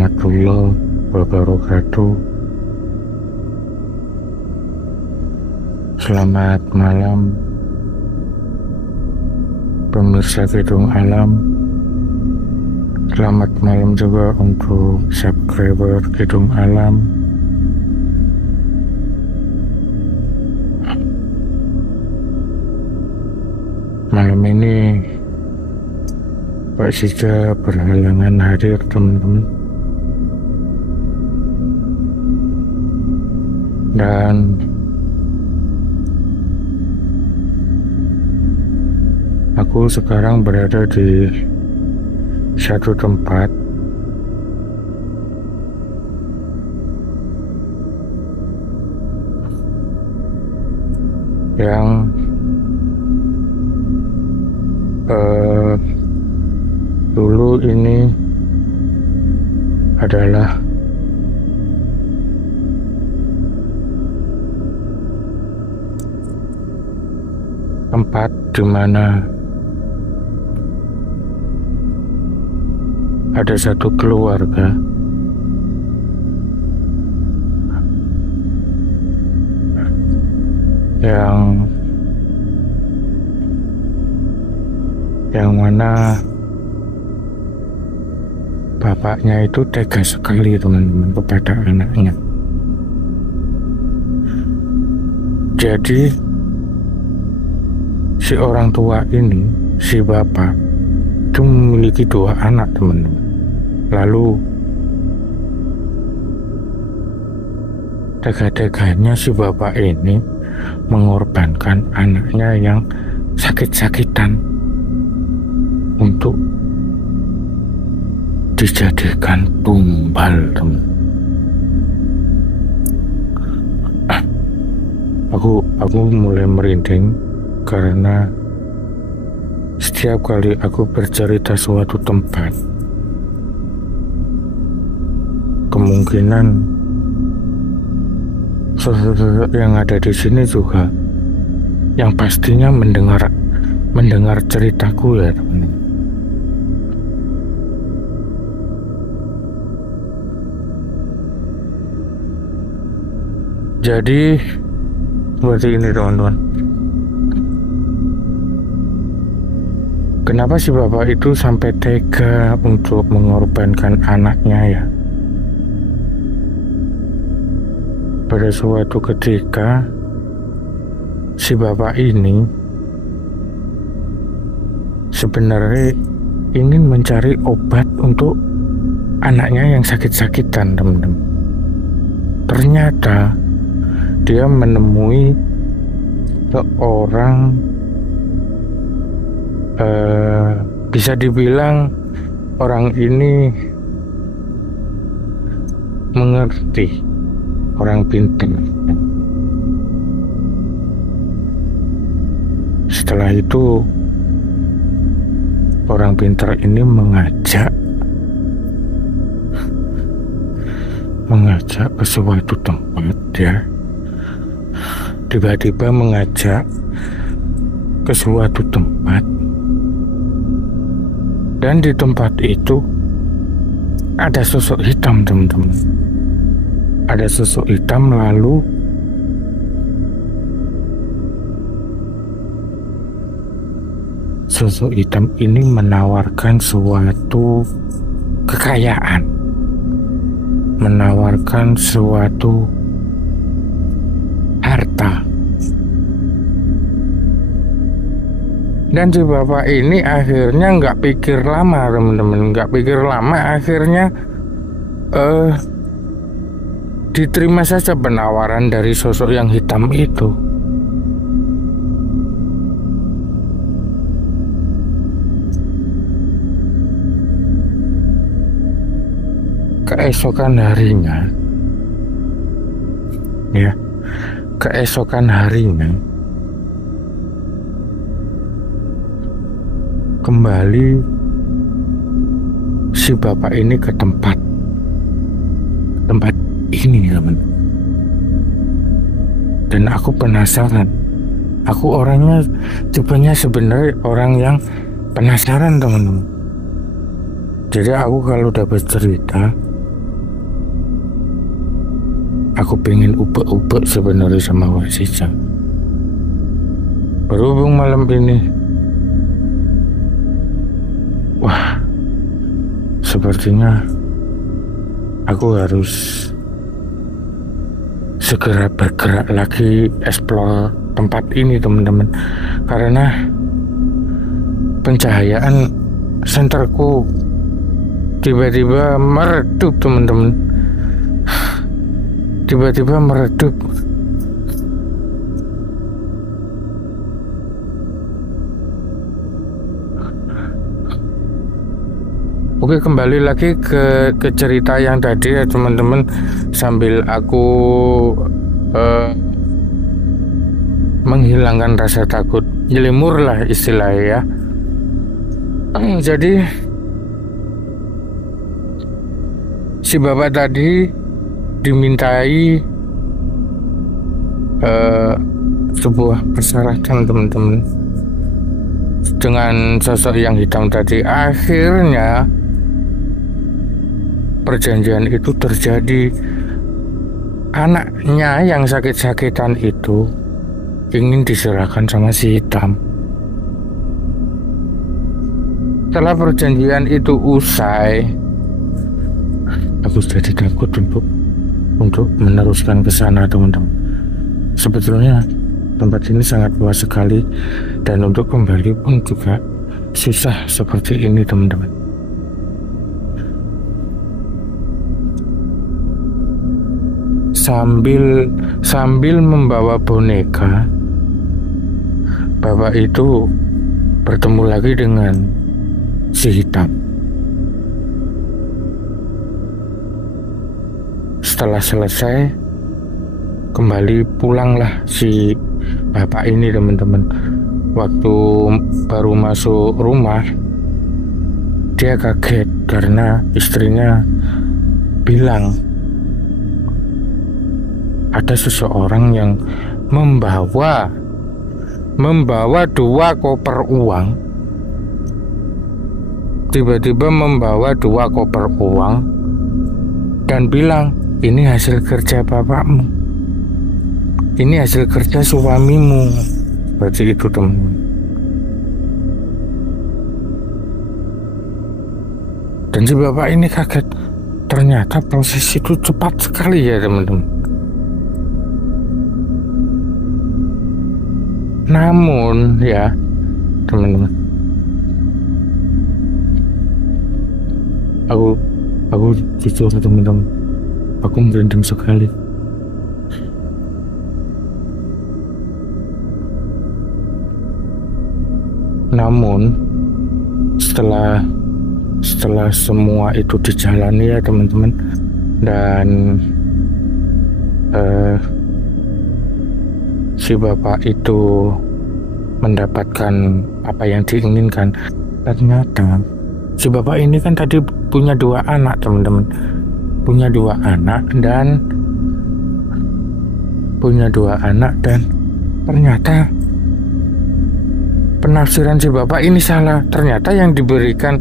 warahmatullahi wabarakatuh. Selamat malam pemirsa Kidung Alam. Selamat malam juga untuk subscriber Kidung Alam. Malam ini Pak Sija berhalangan hadir, teman-teman. Dan aku sekarang berada di satu tempat yang dulu ini adalah tempat di mana ada satu keluarga yang mana bapaknya itu tega sekali, teman-teman, kepada anaknya. Jadi si orang tua ini, si bapak itu memiliki dua anak, teman-teman. Lalu tega-teganya si bapak ini mengorbankan anaknya yang sakit-sakitan untuk dijadikan tumbal, teman. Aku mulai merinding karena setiap kali aku bercerita suatu tempat, kemungkinan sosok yang ada di sini juga yang pastinya mendengar ceritaku, ya, teman. Jadi seperti ini, teman-teman. Kenapa si bapak itu sampai tega untuk mengorbankan anaknya, ya? Pada suatu ketika si bapak ini sebenarnya ingin mencari obat untuk anaknya yang sakit-sakitan, teman-teman. Ternyata dia menemui seorang bisa dibilang orang ini mengerti, orang pintar. Setelah itu orang pintar ini mengajak ke suatu tempat, ya. Tiba-tiba mengajak ke suatu tempat, dan di tempat itu ada sosok hitam, teman-teman. Ada sosok hitam, lalu sosok hitam ini menawarkan suatu kekayaan, menawarkan suatu harta. Dan si bapak ini akhirnya nggak pikir lama, teman-teman, akhirnya diterima saja penawaran dari sosok yang hitam itu. Keesokan harinya kembali si bapak ini ke tempat ini, teman. Dan aku penasaran. Aku orangnya tipenya sebenarnya orang yang penasaran, teman-teman. Jadi aku kalau udah bercerita aku pengen ubek-ubek sebenarnya sama Warsija. Berhubung malam ini, wah, sepertinya aku harus segera bergerak lagi explore tempat ini teman-teman, karena pencahayaan senterku tiba-tiba meredup teman-teman, tiba-tiba meredup. Oke, kembali lagi ke cerita yang tadi ya teman-teman, sambil aku menghilangkan rasa takut, jelimur lah istilahnya ya. Jadi si bapak tadi dimintai sebuah persyaratan teman-teman dengan sosok yang hitam tadi. Akhirnya perjanjian itu terjadi. Anaknya yang sakit-sakitan itu ingin diserahkan sama si hitam. Setelah perjanjian itu usai, aku jadi takut untuk meneruskan ke sana teman-teman. Sebetulnya tempat ini sangat luas sekali, dan untuk kembali pun juga susah seperti ini teman-teman. Sambil membawa boneka, bapak itu bertemu lagi dengan si hitam. Setelah selesai, kembali pulanglah si bapak ini teman-teman. Waktu baru masuk rumah, dia kaget karena istrinya bilang ada seseorang yang membawa 2 koper uang. Tiba-tiba membawa 2 koper uang dan bilang, ini hasil kerja bapakmu, ini hasil kerja suamimu. Seperti itu teman-teman. Dan si bapak ini kaget, ternyata proses itu cepat sekali ya teman-teman. Namun ya teman-teman, aku jujur teman-teman, aku merinding sekali. Namun setelah semua itu dijalani ya teman-teman, dan si bapak itu mendapatkan apa yang diinginkan. Ternyata si bapak ini kan tadi punya 2 anak teman-teman, punya 2 anak dan ternyata penafsiran si bapak ini salah. Ternyata yang diberikan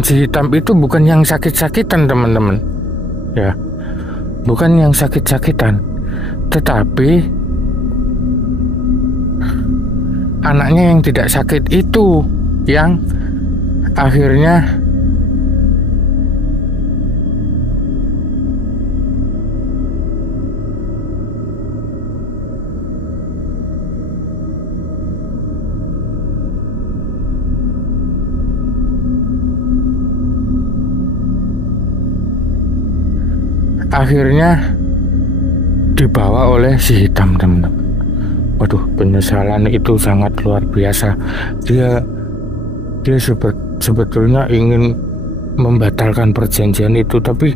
si hitam itu bukan yang sakit-sakitan teman-teman ya, bukan yang sakit-sakitan, tetapi anaknya yang tidak sakit itu yang akhirnya dibawa oleh si hitam teman-teman. Waduh, penyesalan itu sangat luar biasa. Dia sebetulnya ingin membatalkan perjanjian itu, tapi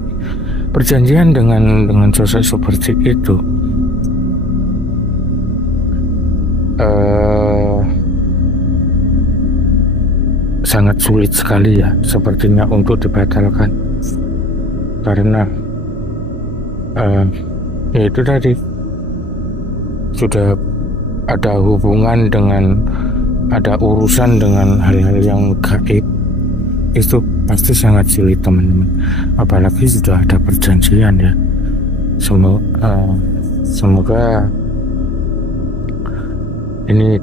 perjanjian dengan sosok seperti itu sangat sulit sekali ya sepertinya untuk dibatalkan, karena ya itu tadi sudah ada hubungan ada urusan dengan hal-hal yang gaib. Itu pasti sangat sulit teman-teman, apalagi sudah ada perjanjian ya. Semoga ini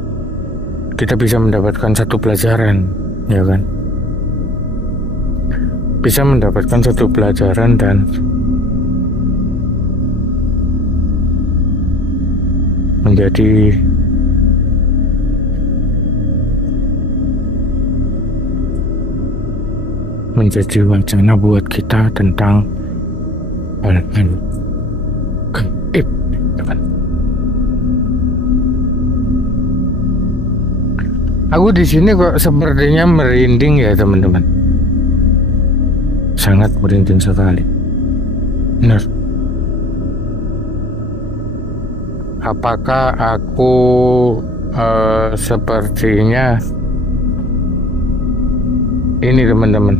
kita bisa mendapatkan satu pelajaran, ya kan? Bisa mendapatkan satu pelajaran dan menjadi wacana buat kita tentang hal-hal gaib, teman. Aku di sini kok sepertinya merinding ya, teman-teman. Sangat merinding sekali. Benar. Apakah aku sepertinya ini, teman-teman,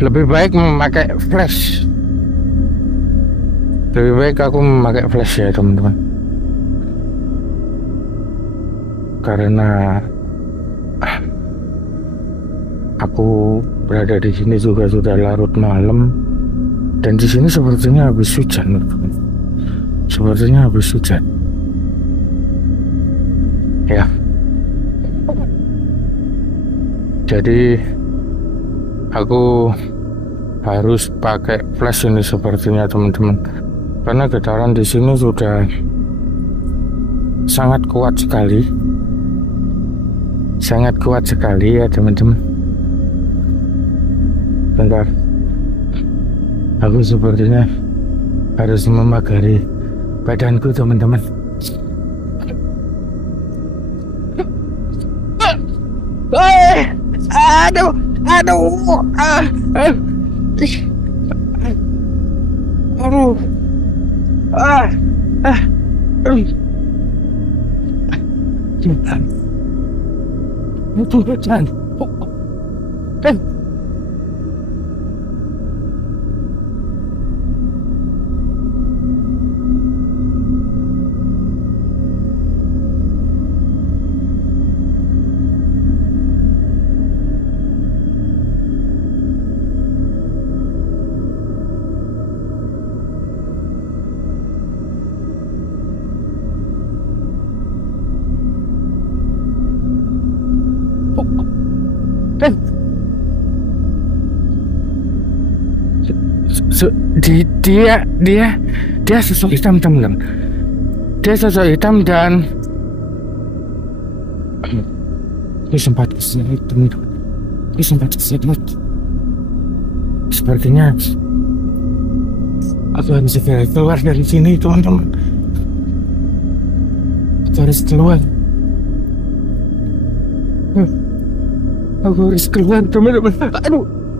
lebih baik memakai flash. Lebih baik aku memakai flash ya, teman-teman. Karena aku berada di sini juga sudah larut malam dan di sini sepertinya habis hujan, teman-teman. Sepertinya habis hujan. Ya. Jadi aku harus pakai flash ini sepertinya, teman-teman. Karena getaran di sini sudah sangat kuat sekali. Sangat kuat sekali ya, teman-teman. Bentar. Aku sepertinya harus memagari badanku, teman-teman. Aduh, Tuhan. Dia sosok hitam, teman-teman. Dia sosok hitam dan ini sempat kesini, teman-teman. Ini sempat kesini. Sepertinya aku harus segera keluar dari sini, teman-teman. Aku harus keluar. Aku harus keluar, teman-teman. Aduh.